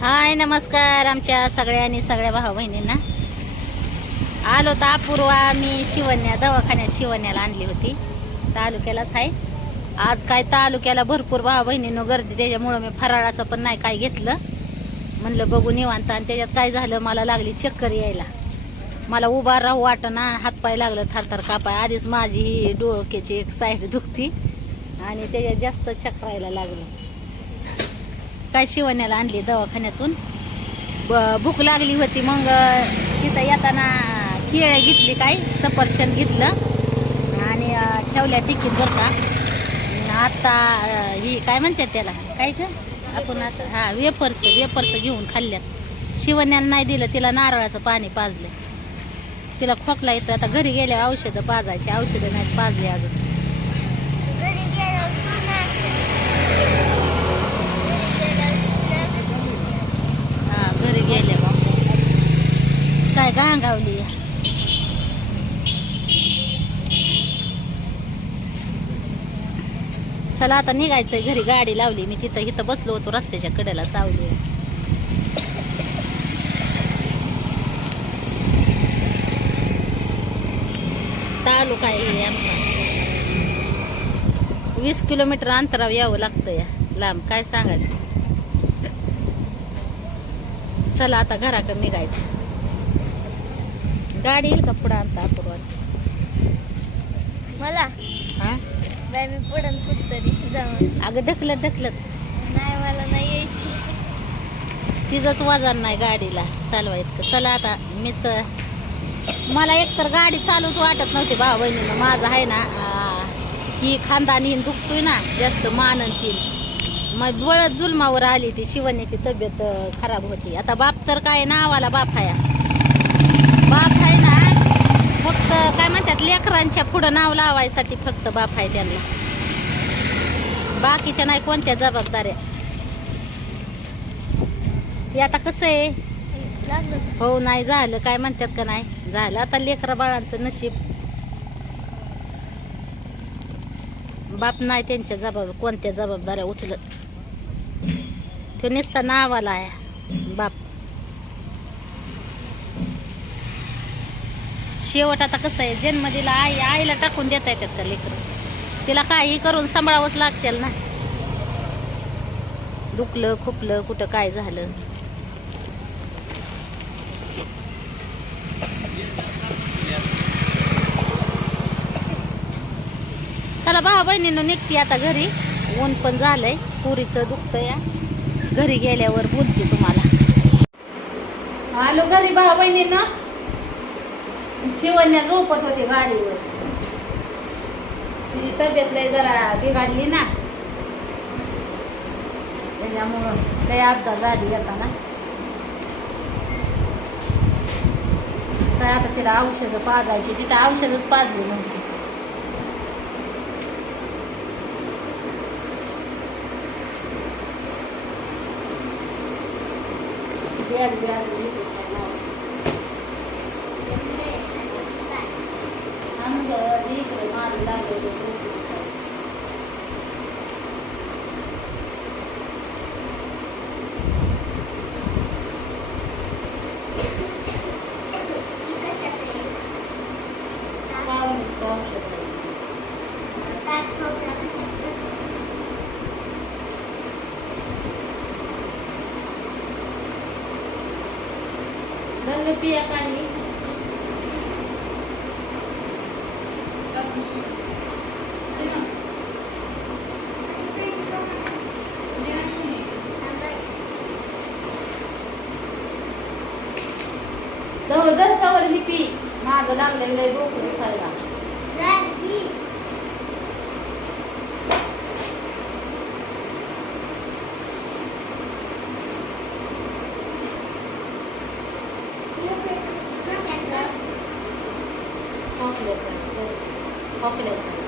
हाय नमस्कार आमच्या सगळ्यांनी सगळ्या भाऊ बहिणींना आलो तर अपूर्वा मी शिवण्या दवाखान्यात शिवण्याला आणली होती. तालुक्यालाच आहे. आज काय तालुक्याला भरपूर भाऊ बहिणीनं गर्दी त्याच्यामुळं मी फराळाचं पण नाही काय घेतलं. म्हणलं बघू निवांत आणि त्याच्यात काय झालं मला लागली चक्कर यायला. मला उभा राहू वाटना हातपाय लागलं थरथर कापाय. आधीच माझी ही डोक्याची एक साईड दुखती. आणि त्याच्यात जास्त चक्रायला लागलं. काय शिवण्याला आणली दवाखान्यातून. ब- भूक लागली होती मग तिथं येताना केळं घेतली काय सफरचंद घेतलं आणि ठेवल्या टिकीत बरं का. आता ही काय म्हणतात त्याला काय का आपण असं हा वेपर्स वेपर्स घेऊन खाल्ल्यात. शिवण्याला नाही दिलं तिला नारळाचं पाणी पाजलं. तिला खोकला येतो आता घरी गेल्या औषधं पाजायची औषधं नाही पाजली अजून. गेले बा. काय अंगावली चला आता निघायचंय घरी गाडी लावली मी तिथं इथं बसलो होतो रस्त्याच्या कडेला सावली तालुका आहे आमचा. वीस किलोमीटर अंतरावर यावं लागतं या. लांब. काय सांगायचं? चला आता घराकडे निघायचं. गाडी येईल का पुढं आणता अपूर्वात मला? हा? बाय मी पडन कुठतरी जाऊन. अगं ढकलत ढकलत. नाही मला नाही यायची. तिचंच वजन नाही गाडीला चालवा इतकं चला आता मीच मला एकतर गाडी चालूच वाटत नव्हती भाऊ बहिणीनं. माझं आहे ना ही खानदानी हिन दुखतोय ना जास्त मानन तीन. मग बळत जुलमावर आली ती शिवण्याची तब्येत खराब होती. आता बाप तर काय नावाला बाप आहे. बाप आहे ना फक्त काय म्हणतात लेकरांच्या पुढं नाव लावायसाठी फक्त बाप आहे त्यांना. बाकीच्या नाही कोणत्या जबाबदाऱ्या. ते आता कसं आहे? हो नाही झालं. काय म्हणतात का नाही? झालं. आता लेकरा बाळांचं नशीब. बाप नाही त्यांच्या जबाब कोणत्या जबाबदाऱ्या उचलत. तो नुसता नावाला आहे. बाप. शेवट आता कसं आहे जन्म दिला आई आईला टाकून देता येतात त्या लेकरं. तिला काही करून सांभाळावंच लागतील ना. दुखलं खुपलं कुठं काय झालं. चला भावा बहिणीनं निघते आता घरी. ऊन पण झालंय पुरीचं दुखतं या घरी गेल्यावर बोलते तुम्हाला. आलो घरी भावा बहिणीनं शिवण्या झोपत होती गाडीवर. तिची तब्येत लय जरा बिघडली ना. त्याच्यामुळं लय अपघात झाली येताना. काय आता तिला औषधं पाजायची तिथं औषधच पाजली नव्हती. Yeah, the bathroom. धरलं पिया काढली दर तवर जवळ ही पी. माझं लागलेलं आहे डोकं popular dancer, popular.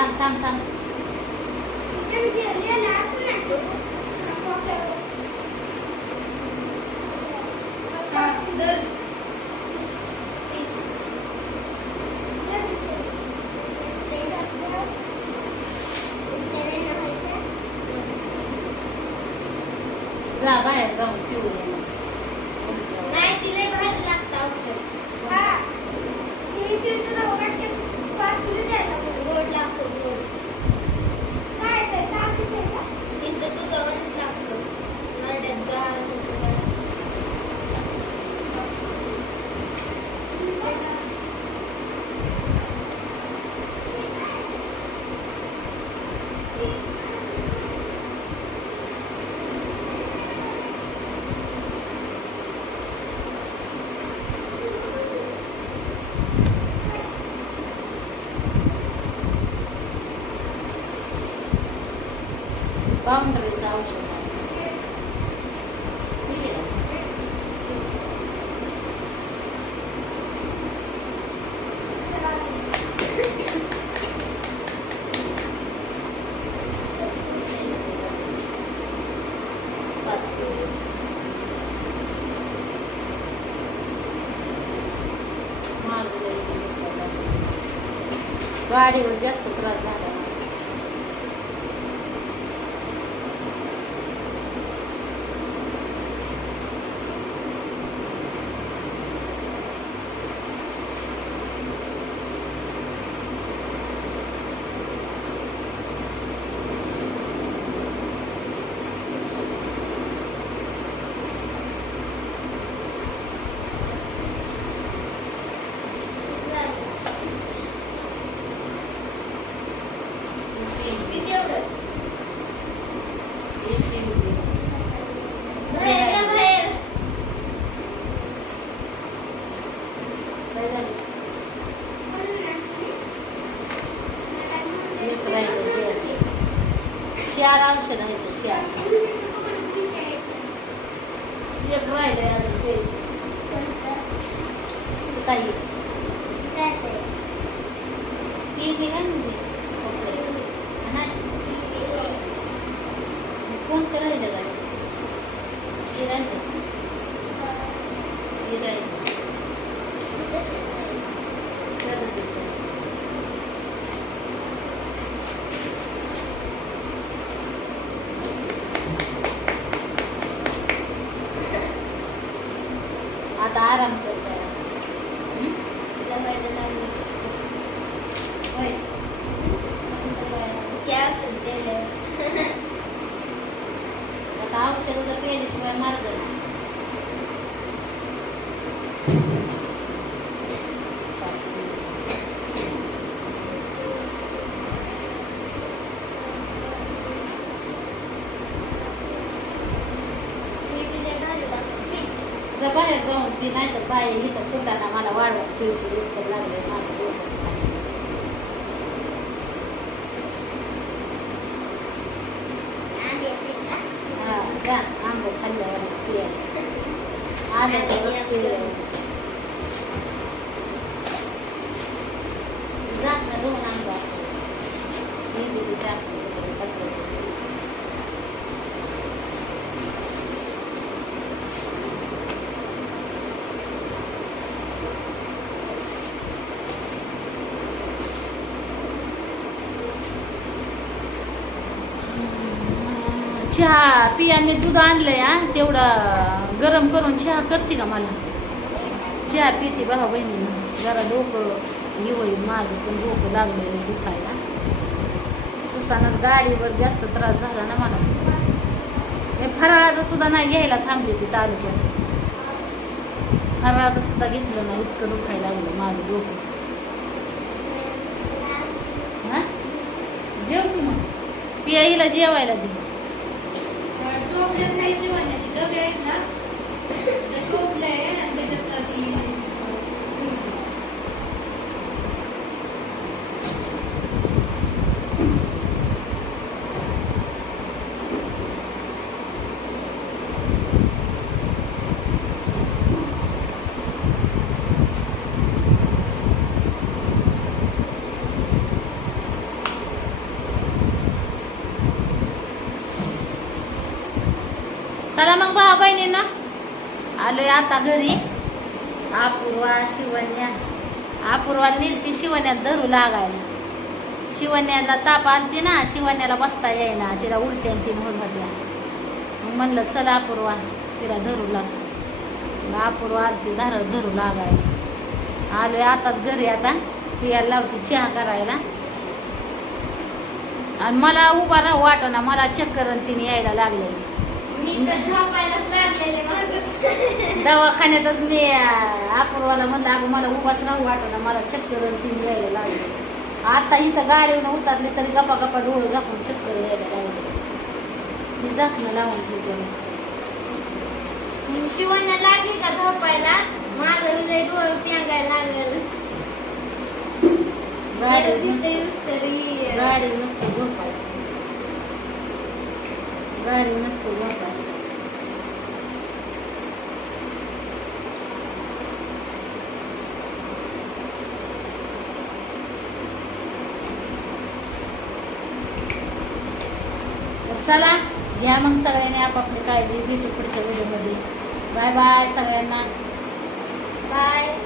థమ్ థమ్ థమ్ Good. गाडीवर जास्त त्रास झाला किती एवढं? बाहेर या, बाहेर. चार औषध आहेत चार एक राहिलंय अजून ते? काय ते? ती निघा ना ते. हा ना? कोणतं राहिलं गाडी ते राहिलं ते राहिलं सरळ तिथं. आता आराम करता तिला व्हायला लागलं. होय ते औषध दिलं. आता औषध जर केल्याशिवाय मार्ग नाही बाहेर जाऊन ती नाही तर बाई इथं फुटाना मला वाढवत ठेवची इतकं लागले माझं चहा पिया दूध आणलंय तेवढं. गरम करून चहा करते का मला? चहा पिते भाऊ बहिणीनं. जरा डोकं हे होईल माझं पण डोकं लागलेलं दुखायला. सुसानच गाडीवर जास्त त्रास झाला ना मला. मी फराळाचं सुद्धा नाही घ्यायला थांबले ती तालुक्यात. फराळाचं सुद्धा घेतलं नाही इतकं दुखायला लागलं माझं डोकं. जेव तू मग. पिया हिला जेवायला दे टोपल्यात काही शिवण्याचे डबे आहेत ना ते टोपले आहे आणि त्याच्यात ती चला मग भाऊ बहिणींना. आलोय आता घरी. अपूर्वा शिवण्या. अपूर्वा नीट शिवण्यात धरू लागायला. शिवण्याला ताप आणते ना शिवण्याला बसता येईना तिला उलट्या तीन होत होत्या मग म्हणलं चल अपूर्वा तिला धरू लाग. मग अपूर्वा आलती धर धरू लागायला. आलोय आताच घरी आता. तियाला लावते चहा करायला. आणि मला उभा राहू वाटना मला चक्कर आणि तिने यायला लागलेली. दवाखान्यातच मी अपूर्वाला म्हणलं अगं मला उभाच राहू वाटना मला चक्कर तिने यायला लागले. आता इथं गाडीवरून उतरली तरी गप्पा गप्पा डोळे झाकून चक्कर यायला लागले. ती झाकणं लावून ठेवते शिवण्या लागेल का झोपायला? माझं लय डोळं पेंगायला लागल. गाडी गाडी नुसतं गाडी नुसतं झोपायचं चला घ्या मग सगळ्यांनी आपापली काळजी भेटू पुढच्या व्हिडिओमध्ये. बाय बाय सगळ्यांना. बाय.